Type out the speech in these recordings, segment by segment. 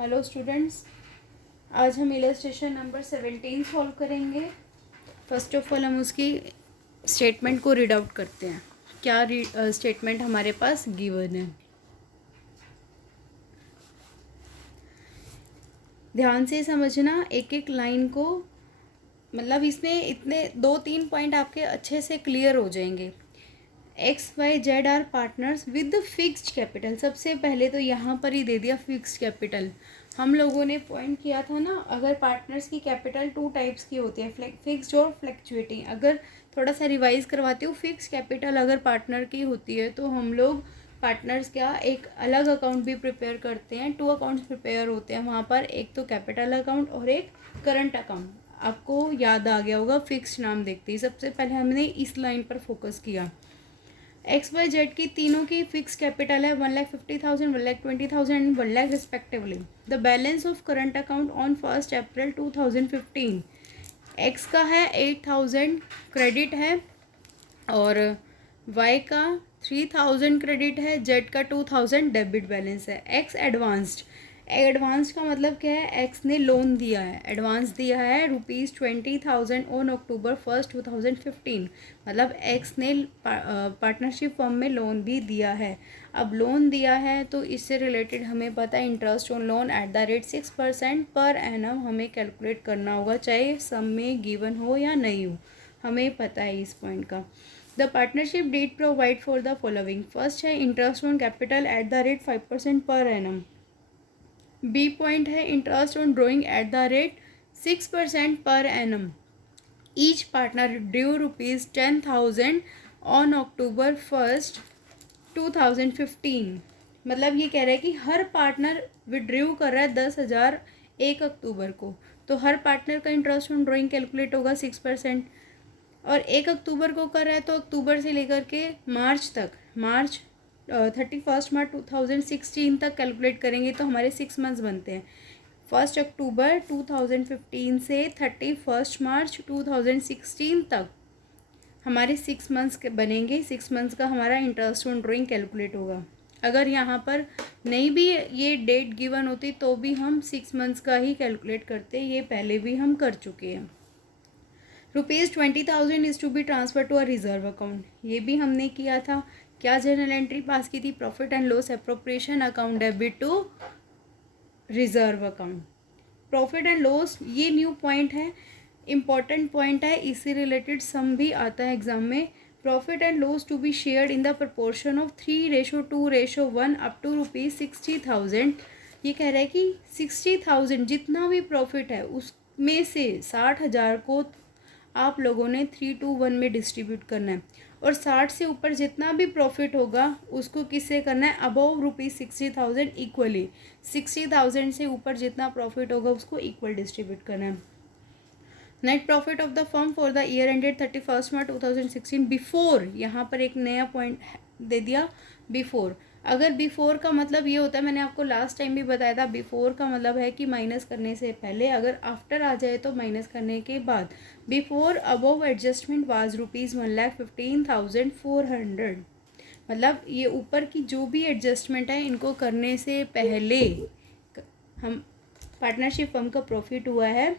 Hello students, आज हम illustration number 17 solve करेंगे। फर्स्ट ऑफ ऑल हम उसकी स्टेटमेंट को रीड आउट करते हैं। क्या स्टेटमेंट हमारे पास गिवन है, ध्यान से समझना एक एक लाइन को। मतलब इसमें इतने 2-3 पॉइंट आपके अच्छे से क्लियर हो जाएंगे। XYZ are partners with fixed capital. सबसे पहले तो यहाँ पर ही दे दिया फिक्स्ड कैपिटल। हम लोगों ने पॉइंट किया था ना, अगर पार्टनर्स की कैपिटल 2 टाइप्स की होती है, फिक्स्ड और फ्लक्चुएटिंग। अगर थोड़ा सा रिवाइज करवाती हूँ, फिक्स्ड कैपिटल अगर पार्टनर की होती है तो हम लोग पार्टनर्स क्या एक अलग अकाउंट भी प्रिपेयर करते हैं। 2 अकाउंट्स प्रिपेयर होते हैं वहाँ पर, एक तो कैपिटल अकाउंट और एक करंट अकाउंट। आपको याद आ गया होगा, फिक्स्ड नाम देखते ही सबसे पहले हमने इस लाइन पर फोकस किया। XYZ की तीनों की फिक्स कैपिटल है 1,50,000, 1,20,000 and 1 lakh respectively. The balance of current account on 1 April 2015। X का है 8,000 क्रेडिट है और Y का 3,000 क्रेडिट है, Z का 2,000 डेबिट बैलेंस है। X advanced. एडवांस का मतलब क्या है, एक्स ने लोन दिया है, एडवांस दिया है ₹20,000 ऑन अक्टूबर 1, 2015। मतलब एक्स ने पार्टनरशिप फर्म में लोन भी दिया है। अब लोन दिया है तो इससे रिलेटेड हमें पता है interest on loan @ 6% per annum हमें कैलकुलेट करना होगा, चाहे सम में गिवन हो या नहीं हो, हमें पता है इस पॉइंट का। The partnership deed provide for the following. First है interest on capital @ 5% per annum. B point है interest on drawing @ 6% per annum. Each partner due ₹10,000 on October 1, 2015। मतलब ये कह रहा है कि हर पार्टनर विड्रॉ कर रहा है 10,000 1 अक्टूबर को, तो हर पार्टनर का इंटरेस्ट ऑन ड्रॉइंग कैलकुलेट होगा 6%। और 1 अक्टूबर को कर रहा है तो अक्टूबर से लेकर के मार्च तक, 31 मार्च 2016 तक कैलकुलेट करेंगे तो हमारे 6 मंथ्स बनते हैं। 1 अक्टूबर 2015 से 31 मार्च 2016 तक हमारे 6 मंथ्स के बनेंगे। 6 मंथ्स का हमारा इंटरेस्ट ऑन ड्रॉइंग कैलकुलेट होगा। अगर यहाँ पर नहीं भी ये डेट गिवन होती तो भी हम 6 मंथ्स का ही कैलकुलेट करते, ये पहले भी हम कर चुके हैं। ₹20,000 is to be transfer to a reserve account, ये भी हमने किया था। क्या जर्नल एंट्री पास की थी, profit and loss appropriation account debit to reserve account. Profit and loss ये न्यू पॉइंट है, इम्पॉर्टेंट पॉइंट है, इससे रिलेटेड सम भी आता है एग्जाम में। Profit and loss to be shared in the proportion of 3:2:1 up to ₹60,000। ये कह रहा है कि 60,000 जितना भी प्रॉफिट है उसमें से 60,000 को आप लोगों ने 3:1 में डिस्ट्रीब्यूट करना है, और 60 से ऊपर जितना भी प्रॉफिट होगा उसको किससे करना है, अबव ₹60,000 इक्वली। 60,000 से ऊपर जितना प्रॉफिट होगा उसको इक्वल डिस्ट्रीब्यूट करना है। Net profit of the firm for the year ended 31 March 2016 before. यहाँ पर एक नया पॉइंट दे दिया, बिफोर। अगर बिफोर का मतलब ये होता है, मैंने आपको लास्ट टाइम भी बताया था, बिफोर का मतलब है कि माइनस करने से पहले, अगर आफ्टर आ जाए तो माइनस करने के बाद। Before above adjustment was ₹1,15,400। मतलब ये ऊपर की जो भी एडजस्टमेंट है इनको करने से पहले हम पार्टनरशिप फर्म का प्रॉफिट हुआ है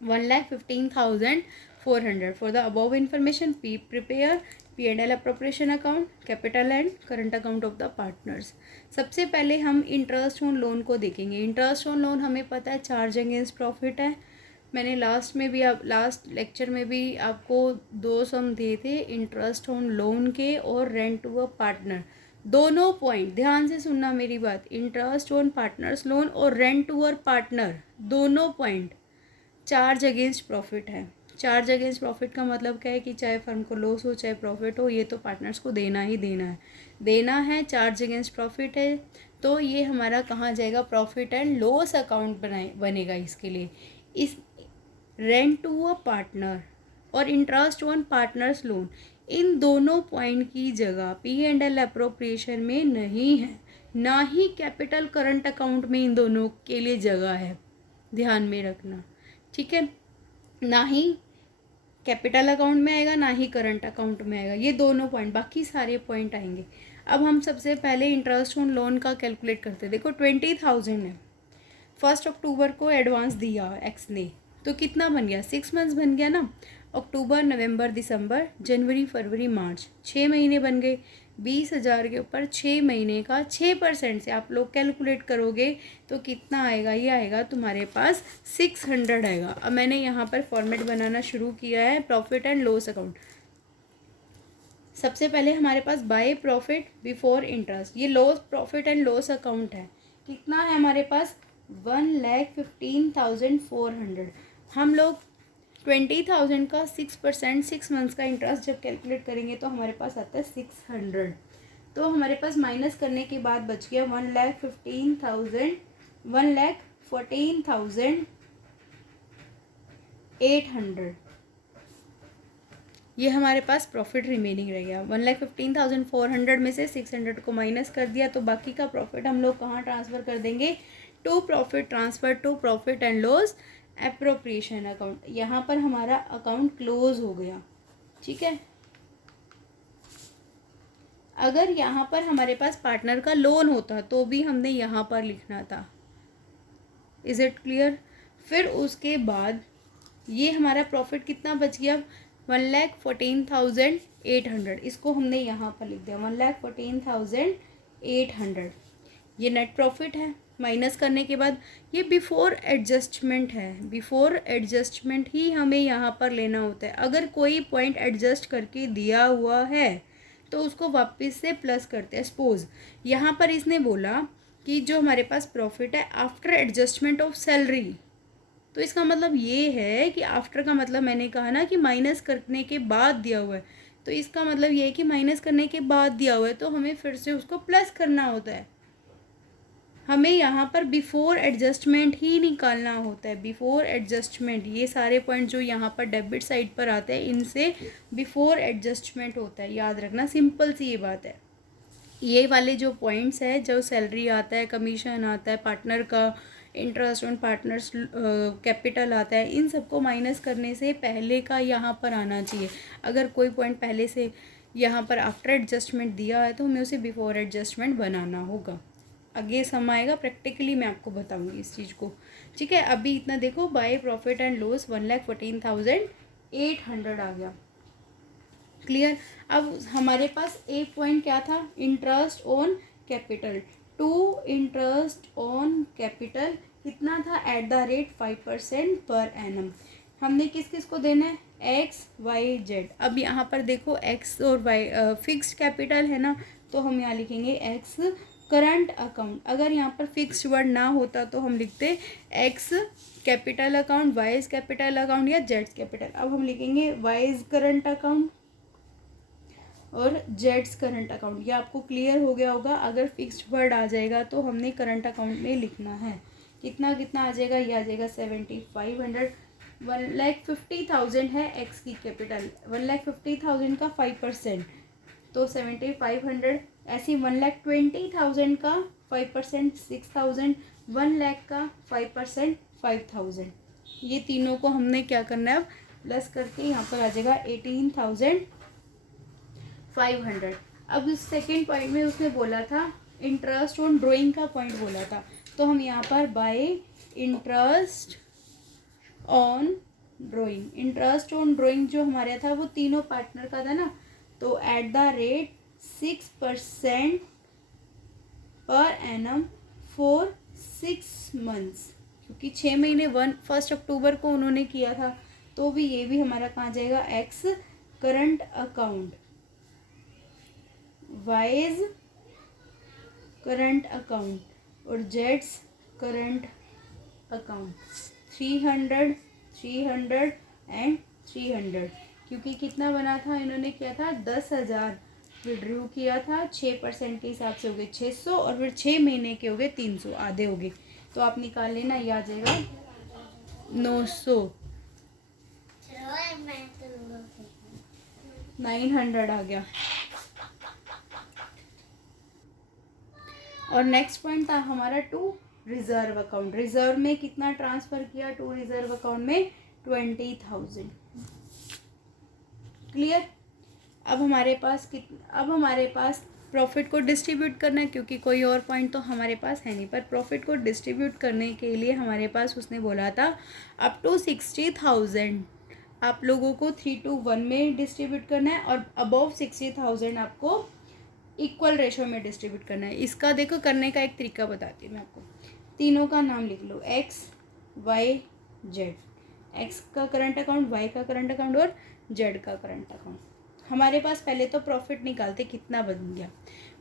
1,15,400। For the above information prepare P&L appropriation account, capital and current account of the partners. सबसे पहले हम इंटरेस्ट ऑन लोन को देखेंगे। इंटरेस्ट ऑन लोन हमें पता है चार्ज अगेंस्ट प्रॉफिट है। मैंने लास्ट लेक्चर में भी आपको 2 सम दिए थे, इंटरेस्ट ऑन लोन के और रेंट टू अ पार्टनर। दोनों पॉइंट ध्यान से सुनना मेरी बात, इंटरेस्ट ऑन पार्टनर्स लोन और रेंट टू अ पार्टनर, दोनों पॉइंट चार्ज अगेंस्ट प्रॉफिट है। चार्ज अगेंस्ट प्रॉफिट का मतलब क्या है कि चाहे फर्म को लॉस हो चाहे प्रॉफिट हो, ये तो पार्टनर्स को देना ही देना है। चार्ज अगेंस्ट प्रॉफिट है तो ये हमारा कहाँ जाएगा, प्रॉफिट एंड लॉस अकाउंट बनेगा इसके लिए। इस रेंट टू अ पार्टनर और इंटरेस्ट ऑन पार्टनर्स लोन, इन दोनों पॉइंट की जगह P&L अप्रोप्रिएशन में नहीं है, ना ही कैपिटल करंट अकाउंट में इन दोनों के लिए जगह है, ध्यान में रखना, ठीक है। ना ही कैपिटल अकाउंट में आएगा ना ही करंट अकाउंट में आएगा, ये दोनों पॉइंट, बाकी सारे पॉइंट आएंगे। अब हम सबसे पहले इंटरेस्ट ऑन लोन का कैलकुलेट करते हैं। देखो 20,000 है, 1 अक्टूबर को एडवांस दिया एक्स ने, तो कितना बन गया, 6 मंथ्स बन गया ना। अक्टूबर, नवंबर, दिसंबर, जनवरी, फरवरी, मार्च, 6 महीने बन गए। 20,000 के ऊपर 6 महीने का 6% से आप लोग कैलकुलेट करोगे तो कितना आएगा, ये आएगा तुम्हारे पास 600 आएगा। अब मैंने यहाँ पर फॉर्मेट बनाना शुरू किया है प्रॉफिट एंड लॉस अकाउंट। सबसे पहले हमारे पास बाय प्रॉफिट बिफोर इंटरेस्ट, ये loss profit and loss account है। कितना है हमारे पास, 1,15,400। हम लोग 20,000 का 6%, 6 मंथ्स का इंटरेस्ट जब कैलकुलेट करेंगे तो हमारे पास आता है 600। तो हमारे पास माइनस करने के बाद बच गया 1,14,800। ये हमारे पास प्रॉफिट रिमेनिंग रह गया। 1,15,400 में से 600 को माइनस कर दिया, तो बाकी का प्रॉफिट हम लोग कहाँ ट्रांसफ़र कर देंगे, to profit transfer to profit and loss appropriation account. यहाँ पर हमारा अकाउंट क्लोज हो गया, ठीक है। अगर यहाँ पर हमारे पास पार्टनर का लोन होता तो भी हमने यहाँ पर लिखना था। Is it clear. फिर उसके बाद ये हमारा प्रॉफिट कितना बच गया, 1,14,800। इसको हमने यहाँ पर लिख दिया 1,14,800। ये नेट प्रॉफिट है। माइनस करने के बाद ये बिफोर एडजस्टमेंट है, बिफोर एडजस्टमेंट ही हमें यहाँ पर लेना होता है। अगर कोई पॉइंट एडजस्ट करके दिया हुआ है तो उसको वापस से प्लस करते हैं। सपोज यहाँ पर इसने बोला कि जो हमारे पास प्रॉफिट है आफ्टर एडजस्टमेंट ऑफ सैलरी, तो इसका मतलब ये है कि आफ्टर का मतलब मैंने कहा ना कि माइनस करने के बाद दिया हुआ है, तो इसका मतलब ये है कि माइनस करने के बाद दिया हुआ है तो हमें फिर से उसको प्लस करना होता है। हमें यहाँ पर बिफोर एडजस्टमेंट ही निकालना होता है, बिफोर एडजस्टमेंट। ये सारे पॉइंट जो यहाँ पर डेबिट साइड पर आते हैं इनसे बिफोर एडजस्टमेंट होता है, याद रखना, सिंपल सी ये बात है। ये वाले जो पॉइंट्स है, जो सैलरी आता है, कमीशन आता है, पार्टनर का इंटरेस्ट ऑन पार्टनर्स कैपिटल आता है, इन सबको माइनस करने से पहले का यहाँ पर आना चाहिए। अगर कोई पॉइंट पहले से यहाँ पर आफ्टर एडजस्टमेंट दिया है तो हमें उसे बिफोर एडजस्टमेंट बनाना होगा। आगे सम आएगा, प्रैक्टिकली मैं आपको बताऊंगी इस चीज़ को, ठीक है। अभी इतना देखो, बाय प्रॉफिट एंड लॉस 1,14,800 आ गया, क्लियर। अब हमारे पास एक पॉइंट क्या था, interest on capital. To interest on capital कितना था, @5% पर एनम। हमने किस किस को देना है, एक्स वाई जेड। अब यहाँ पर देखो एक्स और वाई फिक्स्ड कैपिटल है ना, तो हम यहाँ लिखेंगे एक्स करंट अकाउंट। अगर यहाँ पर फिक्स्ड वर्ड ना होता तो हम लिखते x capital account, wise capital account या जेड्स कैपिटल। अब हम लिखेंगे वाइज करंट अकाउंट और जेड्स करंट अकाउंट। ये आपको क्लियर हो गया होगा। अगर फिक्स्ड वर्ड आ जाएगा तो हमने करंट अकाउंट में लिखना है। कितना कितना आ जाएगा, ये आ जाएगा 7,500। 1,50,000 है एक्स की कैपिटल, 1,50,000 का 5% तो 7,500। ऐसे 1,20,000 का 5% 6,000, 1,00,000 का 5% 5,000। ये तीनों को हमने क्या करना है, अब प्लस करके यहाँ पर आ जाएगा 18,500। अब इस सेकेंड पॉइंट में उसने बोला था इंटरेस्ट ऑन ड्राइंग का पॉइंट बोला था, तो हम यहाँ पर bye interest on drawing, interest on drawing जो हमारा था वो तीनों पार्टनर का था ना, तो @6% पर एनम फॉर 6 मंथ्स, क्योंकि 6 महीने 1 अक्टूबर को उन्होंने किया था, तो भी ये भी हमारा कहाँ जाएगा, x current account, Y's current account और जेड्स करंट अकाउंट। 300 300 एंड 300, क्योंकि कितना बना था, इन्होंने किया था 10,000 विड्रू किया था, 6% के हिसाब से हो गए 600 और फिर 6 महीने के हो गए 300, आधे हो गए। तो आप निकाल लेना, ये आ जाएगा 900, 900 आ गया। और नेक्स्ट पॉइंट था हमारा टू रिजर्व अकाउंट। रिजर्व में कितना ट्रांसफ़र किया, टू रिजर्व अकाउंट में 20,000, क्लियर। अब हमारे पास प्रॉफिट को डिस्ट्रीब्यूट करना है, क्योंकि कोई और पॉइंट तो हमारे पास है नहीं, पर प्रॉफिट को डिस्ट्रीब्यूट करने के लिए हमारे पास उसने बोला था अप टू 60,000 आप लोगों को 3:1 में डिस्ट्रीब्यूट करना है, और अबव 60,000 आपको इक्वल रेशो में डिस्ट्रीब्यूट करना है। इसका देखो करने का एक तरीका बताती हूँ मैं आपको। तीनों का नाम लिख लो, एक्स वाई जेड। एक्स का करंट अकाउंट, वाई का करंट अकाउंट और जेड का करंट अकाउंट। हमारे पास पहले तो प्रॉफिट निकालते, कितना बन गया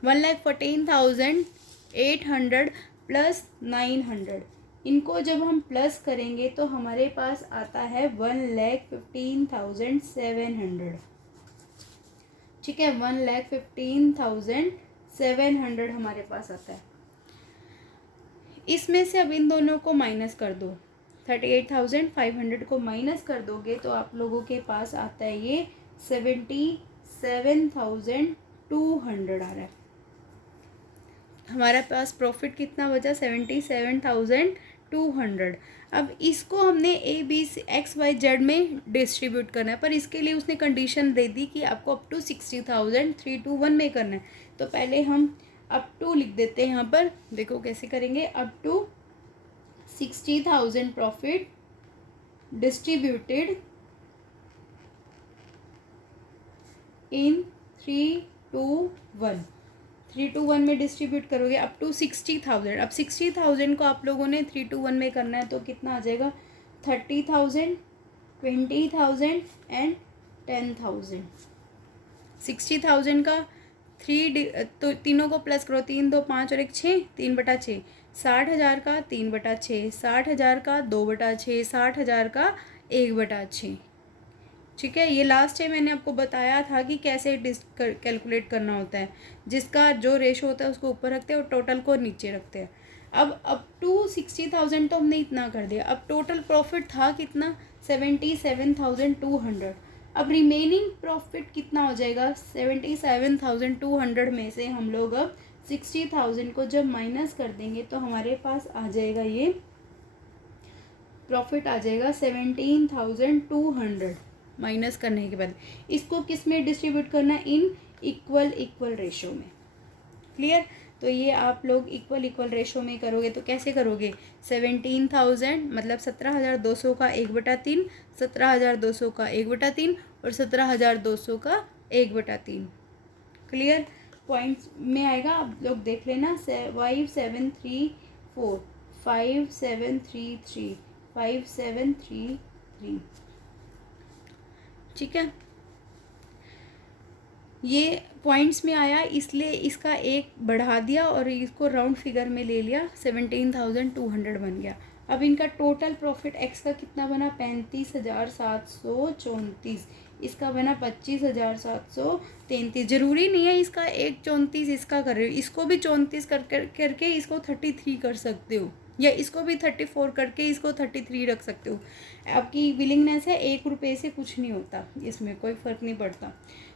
1,14,800 प्लस 900। इनको जब हम प्लस करेंगे तो हमारे पास आता है 1,15,700। ठीक है, 1,15,700 हमारे पास आता है। इसमें से अब इन दोनों को माइनस कर दो, 38,500 को माइनस कर दोगे तो आप लोगों के पास आता है ये 77,200 आ रहा है। हमारे पास प्रॉफिट कितना बचा, 77,200। अब इसको हमने A B X Y Z में डिस्ट्रीब्यूट करना है, पर इसके लिए उसने कंडीशन दे दी कि आपको अप टू 60,000 3:1 में करना है। तो पहले हम अप टू लिख देते हैं यहाँ पर, देखो कैसे करेंगे। Up to 60,000 profit distributed in 3:1। 3:1 में डिस्ट्रीब्यूट करोगे अप टू 60,000। अब 60,000 को आप लोगों ने 3:1 में करना है तो कितना आ जाएगा, 30,000, 20,000 एंड 10,000। 60,000 का तो तीनों को प्लस करो, 3 2 5 और 1 6, 3/6। 60,000 का 3/6, 60,000 का 2/6, 60,000 का 1/6। ठीक है, ये लास्ट टाइम मैंने आपको बताया था कि कैसे कैलकुलेट करना होता है। जिसका जो रेशो होता है उसको ऊपर रखते हैं और टोटल को नीचे रखते हैं। अब अप टू 60,000 तो हमने इतना कर दिया। अब टोटल प्रॉफिट था कितना, 77,200। अब रिमेनिंग प्रॉफिट कितना हो जाएगा, 77,200 में से हम लोग अब 60,000 को जब माइनस कर देंगे तो हमारे पास आ जाएगा, ये प्रॉफिट आ जाएगा 17,200 माइनस करने के बाद। इसको किस में डिस्ट्रीब्यूट करना है, इन इक्वल रेशो में। क्लियर, तो ये आप लोग इक्वल रेशो में करोगे तो कैसे करोगे, 17,000 मतलब 17,200 का 1/3, 17,200 का 1/3 और 17,200 का 1/3। क्लियर, पॉइंट्स में आएगा, आप लोग देख लेना। 5734 5733 5733। ठीक है, ये पॉइंट्स में आया इसलिए इसका एक बढ़ा दिया और इसको राउंड फिगर में ले लिया, 17,200 बन गया। अब इनका टोटल प्रॉफिट एक्स का कितना बना, 35,734। इसका बना 25,733। ज़रूरी नहीं है इसका 1.34 इसका कर रहे हो, इसको भी 34 करके इसको 33 कर सकते हो, या इसको भी 34 करके इसको 33 रख सकते हो। आपकी विलिंगनेस है, 1 रुपये से कुछ नहीं होता, इसमें कोई फ़र्क नहीं पड़ता।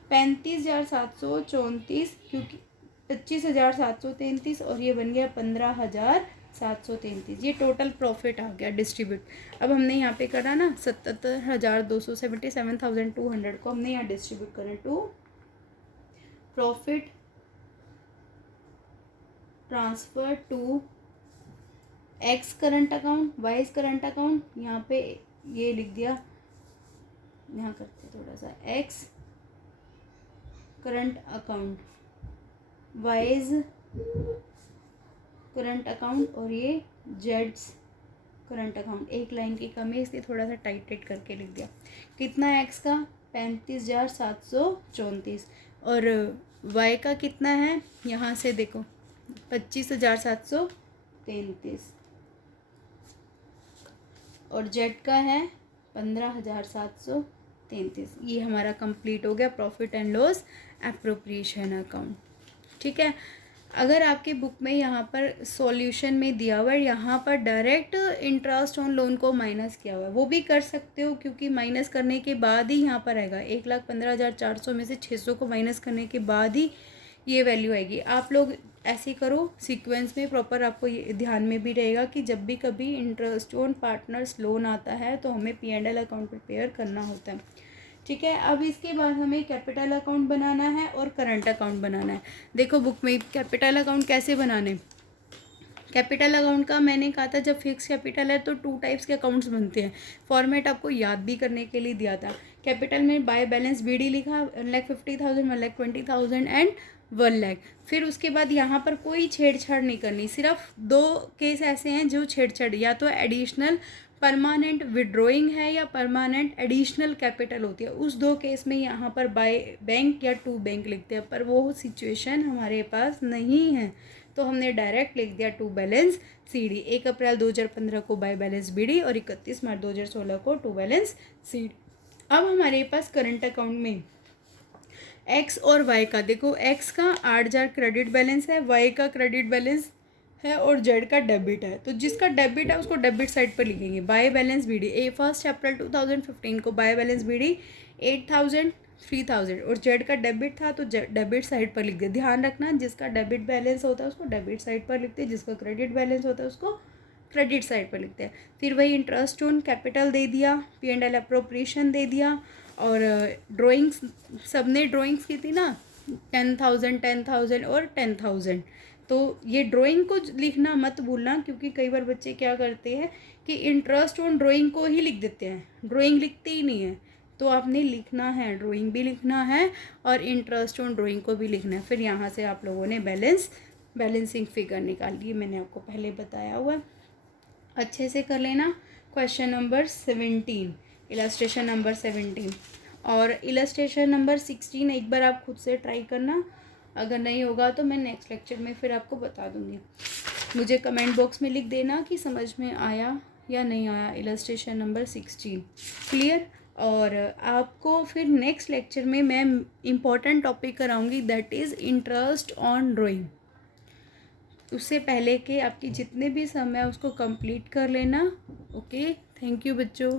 35,734 क्योंकि 25,733 और ये बन गया 15,733। ये टोटल प्रॉफिट आ गया डिस्ट्रीब्यूट। अब हमने यहाँ पे करा ना 77,200 77,200 को हमने यहाँ डिस्ट्रीब्यूट करा to profit transfer to x current account, Y's current account. यहाँ पे ये लिख दिया, यहाँ करते थोड़ा सा, x current account, Y's current account और ये जेड्स करंट अकाउंट। एक लाइन की कमी है इसलिए थोड़ा सा टाइट करके लिख दिया। कितना है एक्स का, 35,734 और वाई का कितना है, यहाँ से देखो 25,733 और जेड का है 15,733। ये हमारा कंप्लीट हो गया profit and loss appropriation account. ठीक है, अगर आपकी बुक में यहाँ पर सॉल्यूशन में दिया हुआ है, यहाँ पर डायरेक्ट इंटरेस्ट ऑन लोन को माइनस किया हुआ है, वो भी कर सकते हो क्योंकि माइनस करने के बाद ही यहाँ पर आएगा। 1,15,400 में से 600 को माइनस करने के बाद ही ये वैल्यू आएगी। आप लोग ऐसे करो सीक्वेंस में प्रॉपर, आपको ये ध्यान में भी रहेगा कि जब भी कभी इंटरेस्ट ऑन पार्टनर्स लोन आता है तो हमें P&L अकाउंट प्रिपेयर करना होता है। ठीक है। अब इसके बाद हमें कैपिटल अकाउंट बनाना है और करंट अकाउंट बनाना है। देखो बुक में कैपिटल अकाउंट कैसे बनाने, कैपिटल अकाउंट का मैंने कहा था जब फिक्स कैपिटल है तो 2 टाइप्स के अकाउंट्स बनते हैं। फॉर्मेट आपको याद भी करने के लिए दिया था। कैपिटल में बाय बैलेंस BD लिखा 1,50,000, 1,20,000 एंड 1,00,000। फिर उसके बाद यहाँ पर कोई छेड़छाड़ नहीं करनी, सिर्फ 2 केस ऐसे हैं जो छेड़छाड़, या तो एडिशनल परमानेंट विड्रॉइंग है या परमानेंट एडिशनल कैपिटल होती है। उस 2 केस में यहाँ पर बाय बैंक या टू बैंक लिखते हैं, पर वो सिचुएशन हमारे पास नहीं है, तो हमने डायरेक्ट लिख दिया टू बैलेंस CD। 1 अप्रैल 2015 को बाय बैलेंस BD और 31 मार्च 2016 को टू बैलेंस CD। अब हमारे पास करंट अकाउंट में X और Y का, देखो X का 8,000 क्रेडिट बैलेंस है, Y का क्रेडिट बैलेंस है और Z का डेबिट है। तो जिसका डेबिट है उसको डेबिट साइड पर लिखेंगे। बाय बैलेंस BD 1 अप्रैल 2015 को बाय बैलेंस BD 8,000, 3,000 और Z का डेबिट था तो डेबिट साइड पर लिख दे। ध्यान रखना जिसका डेबिट बैलेंस होता है उसको डेबिट साइड पर लिखते हैं, जिसका क्रेडिट बैलेंस होता है उसको क्रेडिट साइड पर लिखते हैं। फिर वही इंटरेस्ट ऑन कैपिटल दे दिया, P&L अप्रोप्रिएशन दे दिया, और ड्राइंग्स सबने ड्राइंग्स की थी ना 10,000, 10,000 और 10,000। तो ये ड्राइंग को लिखना मत भूलना, क्योंकि कई बार बच्चे क्या करते हैं कि इंटरेस्ट ऑन ड्राइंग को ही लिख देते हैं, ड्राइंग लिखते ही नहीं है। तो आपने लिखना है, ड्राइंग भी लिखना है और इंटरेस्ट ऑन ड्राइंग को भी लिखना है। फिर यहाँ से आप लोगों ने बैलेंसिंग फिगर निकाल ली, मैंने आपको पहले बताया हुआ है, अच्छे से कर लेना। क्वेश्चन नंबर 17, इलस्ट्रेशन नंबर 17 और इलस्ट्रेशन नंबर 16 एक बार आप खुद से ट्राई करना, अगर नहीं होगा तो मैं नेक्स्ट लेक्चर में फिर आपको बता दूँगी। मुझे कमेंट बॉक्स में लिख देना कि समझ में आया या नहीं आया इलस्ट्रेशन नंबर 16, क्लियर। और आपको फिर नेक्स्ट लेक्चर में मैं इम्पॉर्टेंट टॉपिक कराऊंगी, that is interest on drawing. उससे पहले के आपकी जितने भी समय उसको कंप्लीट कर लेना। ओके, थैंक यू बच्चों।